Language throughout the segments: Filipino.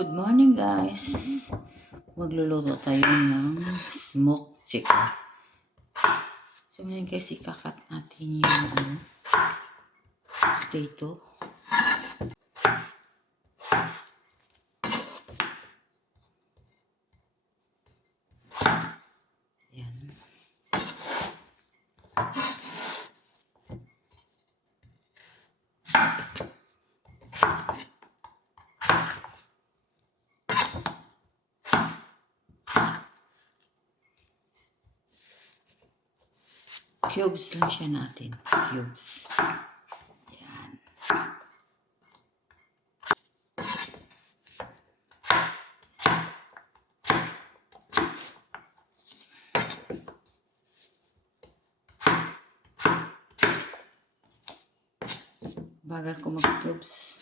Good morning guys! Magluluto tayo ng smoked chicken. So ngayon guys, ikakat natin yung potato. Yan. Cubes lang siya natin. Cubes. Yan. Bagal ko mag-cubes.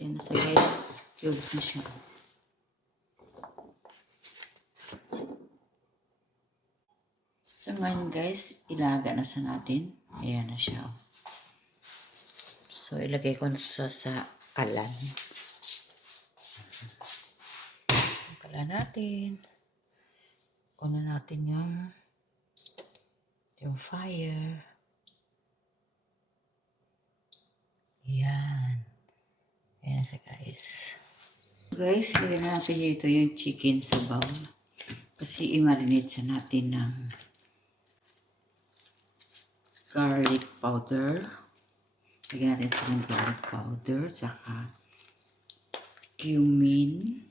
Yan na siya guys. Cubes na siya. So ngayon guys, ilaga na sa natin. Ayan na siya. So ilagay ko na sa kalan. Kalan natin. Una natin yung fire. Yan. Ayan na siya guys. Guys, ilagay natin ito yung chicken sa bowl. Kasi i-marinate siya natin ng garlic powder. Lagyan natin sa ng garlic powder. Saka cumin.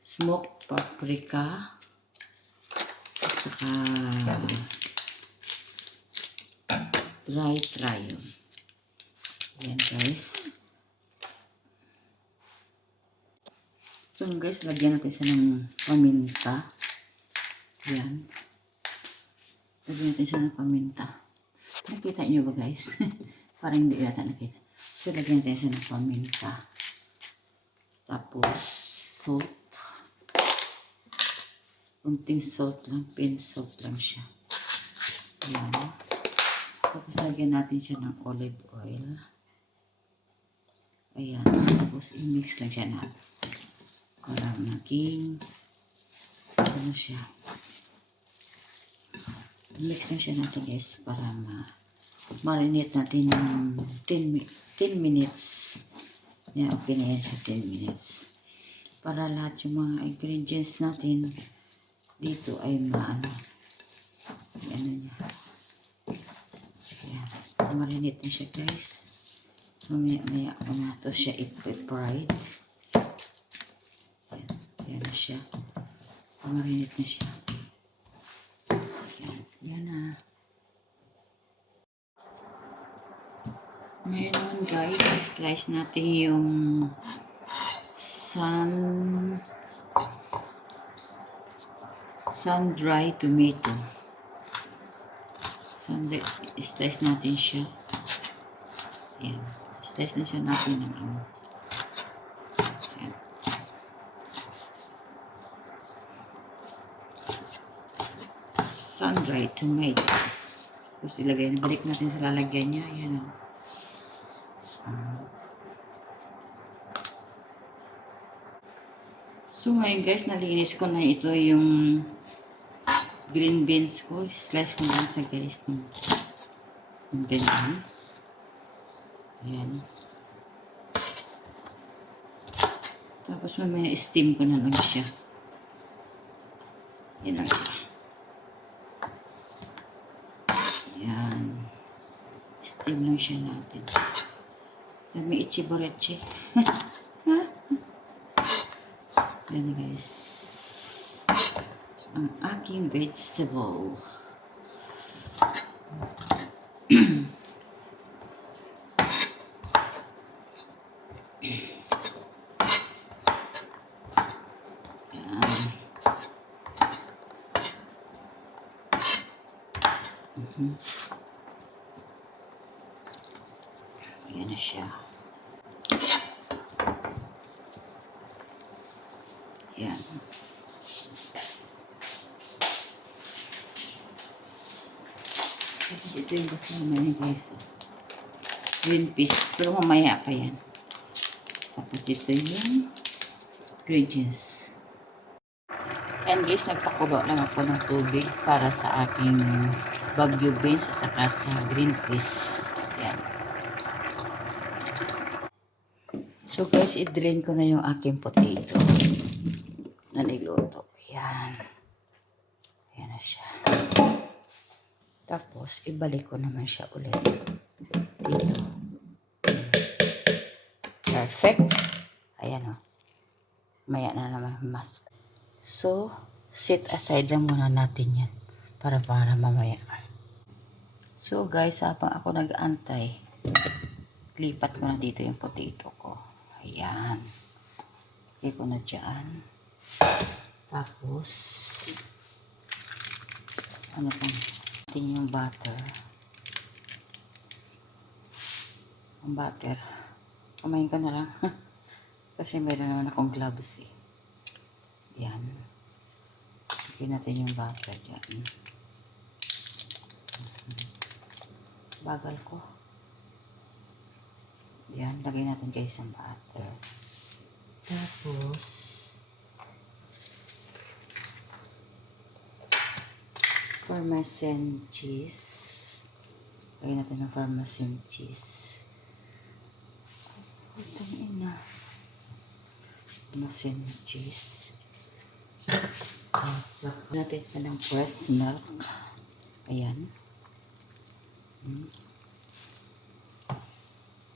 Smoked paprika. Saka dry crayon. Ayan guys. So guys, lagyan natin siya ng paminta. Ayan. Lagyan natin siya ng paminta. Nakita nyo ba guys? Parang hindi yata nakita. So lagyan natin siya ng paminta. Tapos salt. Kunting salt lang. Pin salt lang siya. Ayan. Tapos lagyan natin siya ng olive oil. Ayan. Tapos i-mix lang siya natin. Para maging ano siya. I-mix lang siya natin guys para marinate natin ng 10 minutes. Yan, okay na yan sa 10 minutes. Para lahat yung mga ingredients natin dito ay ano niya. Ayan. Marinate na siya guys. Mamaya ko na ito siya i-fried. Ayan na siya. Marinate na siya. Ayan na. Ngayon guys, slice natin yung sun-dry tomato. Slice natin siya. Ayan. Slice na siya natin ng ano. Ayan. Sun-dry tomato. Tapos balik natin sa lalagyan niya. Ayan. So ngayon guys, nalinis ko na ito yung green beans ko. Slice ko lang sa guys ng ganyan. Ayan. Tapos mamaya steam ko na lang siya. Yan lang siya. Ayan. Steam lang siya natin. Dami ichiboreche. Yan guys. Ang aking vegetable. Ayan na siya. Ayan. Tapos ito yung kasama niya guys. Green peas. Pero mamaya pa yan. Tapos ito yung ingredients. And guys, nagpakulo lang ako ng tubig para sa aking Baguio beans at saka sa green peas. Yan. So guys, i-drain ko na yung aking potato na niluto. Yan. Yan na siya. Tapos, ibalik ko naman siya ulit dito. Perfect. Ayan o. Maya na naman mas. So, set aside lang muna natin yan para mamaya. So guys, habang ako nag-aantay, lipat ko na dito yung potato ko. Ayan. Lagay ko na dyan. Tapos, ano pang natin yung butter. Ang butter. Kumain ko na lang. Kasi meron naman akong gloves eh. Yan. Lagay natin yung butter dyan. Bagal ko. Yan. Lagay natin guys ang butter. Tapos, Parmesan cheese. Lagay natin ng Parmesan cheese. Ito na. Parmesan cheese. Natin sa ng fresh milk. Ayan.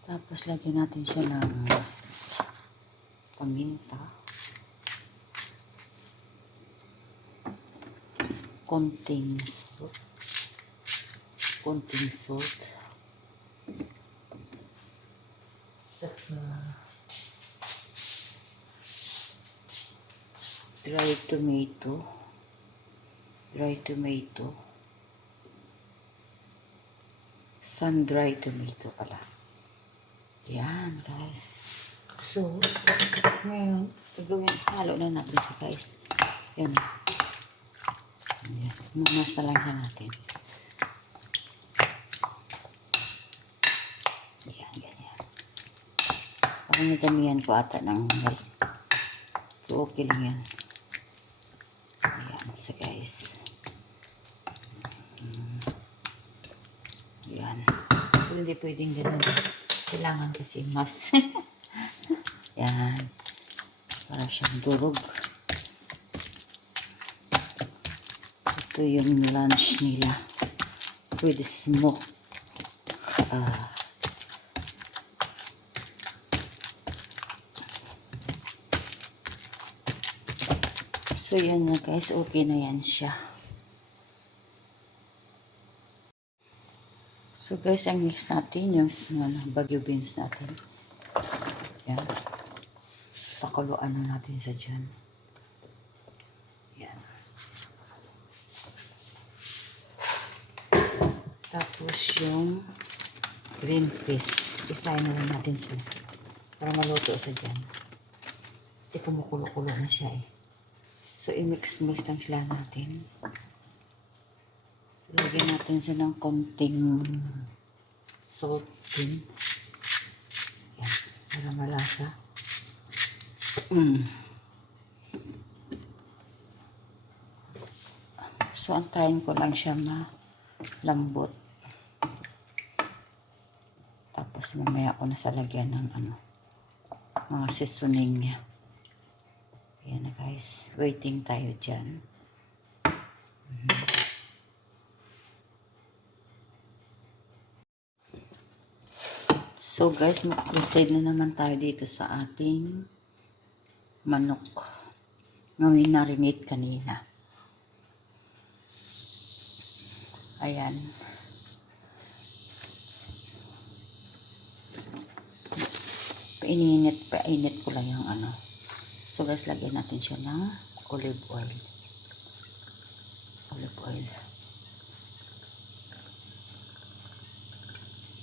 Tapos lagyan natin siya ng paminta. Konting salt. Konting salt. Saka dry tomato. Dry tomato. Sun-dry tomato pala. Yan, guys. So, ngayon, halo na natin siya, guys. Yan. Yan. Mumas na lang siya natin. Yan, ganyan. Parang nadamihan ko ata ng milk. So, okay lang yan. Ayan, so guys. Yan. Pero hindi pwedeng gano'n. Kailangan kasi mas. Yan. Para siyang durog. Ito yung lunch nila. With smoke. So, yan na guys. Okay na yan siya. So guys, ang mix natin yung Baguio beans natin. Yan. Pakuluan na natin sa dyan. Yan. Tapos yung green peas. Isahin na lang natin sila. Para maluto sa dyan. Kasi kumukulo-kulo na siya eh. So i-mix-mix lang sila natin. So, lagyan natin siya ng konting salt din. Yan, para malasa. So, antayin ko lang siya malambot. Tapos, mamaya ko na sa lagyan ng mga seasoning niya. Ayan na guys. Waiting tayo dyan. So guys, mag-proceed na naman tayo dito sa ating manok na minarinate kanina. Ayan. Painit ko lang yung So guys, lagyan natin siya ng olive oil. Olive oil.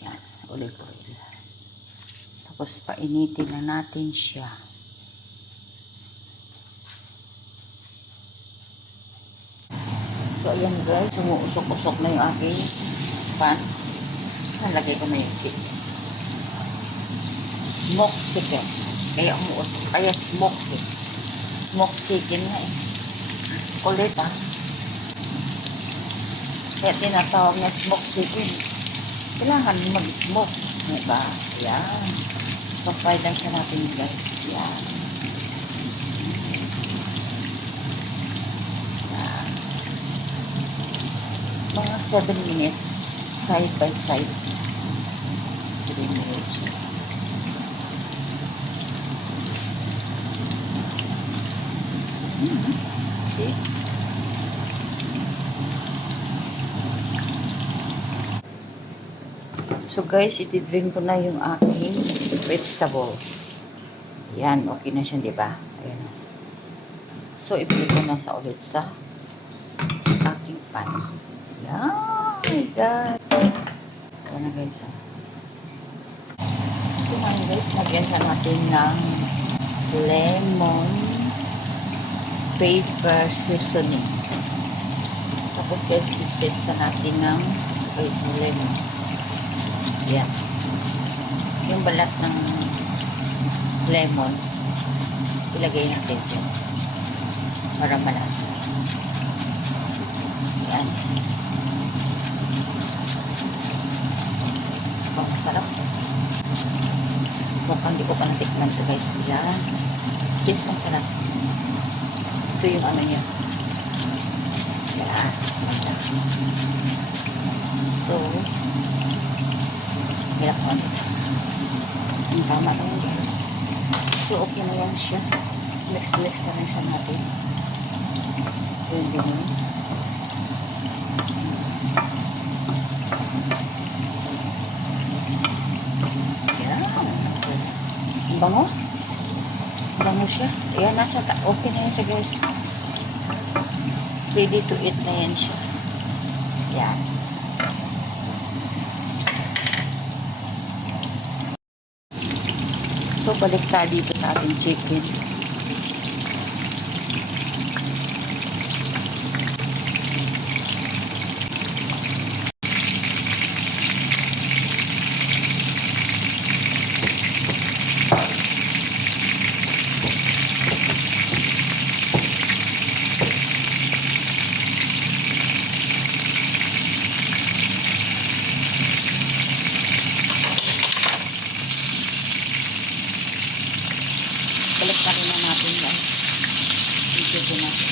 Yan, olive oil. Tapos painitin na natin siya. So ayan guys, umuusok-usok na yung aking pan. Nalagay ko na yung chicken. Smoked chicken. Kaya smoked eh. Smoked chicken nga eh. Kulit ah. Kaya tinatawag na smoked chicken. Kailangan mag-smoke. Diba? Yan. Papay lang siya natin guys. Yan. Yan. Mga 7 minutes. Side by side. 7 minutes. See? So guys, iti-drain ko na yung aking vegetable. Yan, okay na siya, di ba? Ayan. So, ipili ko na ulit sa aking pan. Yan, my God. Ayan na guys. So ngayon guys, nagyan siya natin ng lemon paper seasoning. Tapos guys, isesa natin ng guys, lemon. Yan. Yung balat ng lemon, ilagay natin dyan para malasa. Yan. Masarap. Mukhang di ko pa natikman ito guys. Yan. Sis, ang sarap. Ito yung ano niya. Yan. So, hirap ko. Ang tama na yun guys. So, okay na yan siya. Mix na rin siya natin. Yung ganyan. Yan. Ang bango. Ang bango siya. Ayan, okay na yan siya guys. Ready to eat na yan siya. Yan. So, balik tayo dito sa ating chicken. Balik pa rin na natin yan. Dito natin.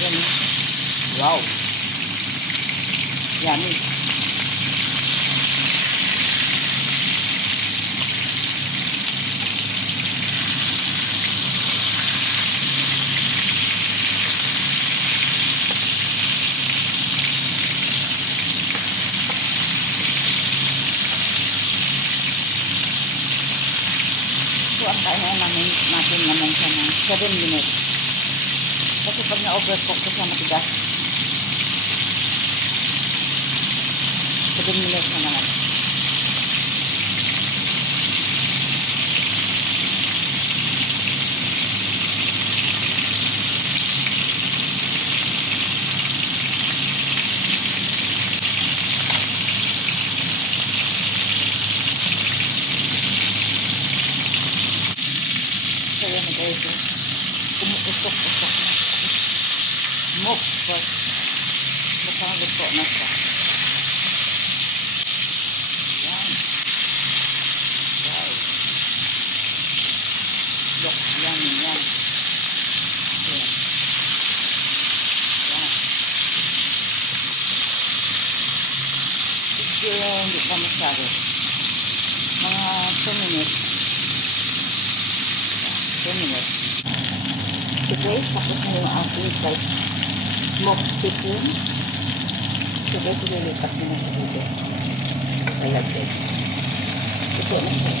Yan. Wow. Yummy. So, ang kaya natin naman siya ng 7 minutes. Kasi pag na-overcook ko siya matigas. 7 minutes na naman. So, yan na guys. Umuusok-usok na. Smoke first. Mukhang luto na siya. Yan. Wow. Look, yan, yan. Yan. Yan. Medyo hindi pa masyado. Mga 2 minutes. 2 minutes. So guys, tapos na yung ating smoked chicken. So guys, ililipat mo na sa dito. Lalagay. Ito na siya.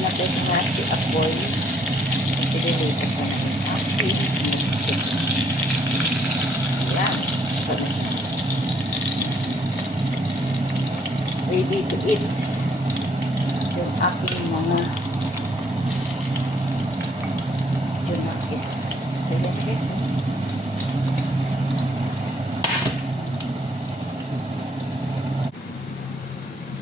Ilagay ko na si apoy. Ililipat na sa ating smoked chicken. Yan. Ready to eat. Yung aking mga junakis. So yan guys.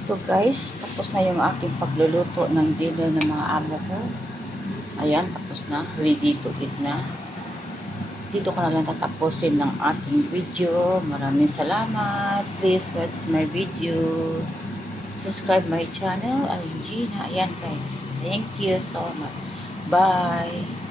So guys, tapos na yung aking pagluluto ng dinner ng mga amo ko. Ayan, tapos na. Ready to eat na. Dito ko na lang tatapusin ng aking video. Maraming salamat. Please watch my video. Subscribe my channel. Ayan, Gina. Ayan guys. Thank you so much. Bye.